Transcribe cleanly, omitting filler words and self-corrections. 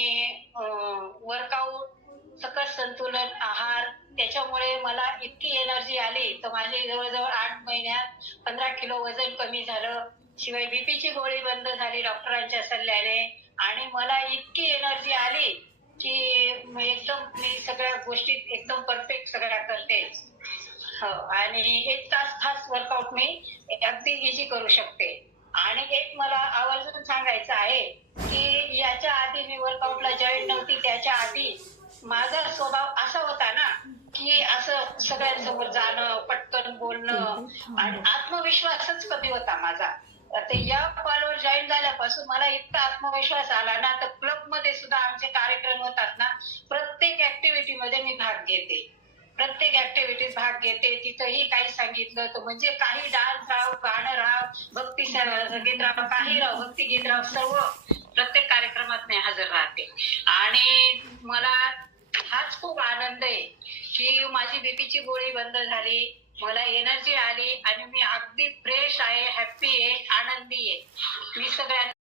Workout, सकस संतुलन आहार त्याच्यामुळे मला इतकी एनर्जी आली, तर माझे जवळ-जवळ 8 महिन्यात 15 किलो वजन कमी झालं. शिवाय बीपीची गोळी बंद झाली डॉक्टरांच्या सल्ल्याने आणि मला इतकी एनर्जी आली, की एकदम मी सगळ्या गोष्टी एकदम परफेक्ट सगळ्या करते. हो आणि 1 तास खास वर्कआउट मी अगदी इझी करू शकते. आणि एक मला आवर्जून सांगायचं आहे, की याच्या आधी मी वर्कआउटला जॉइन नव्हती त्याच्या आधी माझा स्वभाव असा होता ना, की असं सगळ्यांसमोर जाणं, पटकन बोलणं आणि आत्मविश्वासच कमी होता माझा. आता या कॉलवर जॉइन झाल्यापासून मला इतका आत्मविश्वास आला ना, तर क्लबमध्ये सुद्धा आमचे कार्यक्रम होतात ना, प्रत्येक ॲक्टिव्हिटीमध्ये मी भाग घेते. प्रत्येक ॲक्टिव्हिटीत भाग घेते. तिथंही काही सांगितलं तर म्हणजे काही डान्स राहो, गाणं राहो, संगीत राहो, काही राहो, भक्तिगीत राहो, सर्व प्रत्येक कार्यक्रमात मी हजर राहते. आणि मला हाच खूप आनंद आहे, की माझी बीपीची गोळी बंद झाली. मला एनर्जी आली आणि मी अगदी फ्रेश आहे, हॅपी आहे, आनंदी आहे. मी सगळ्यांना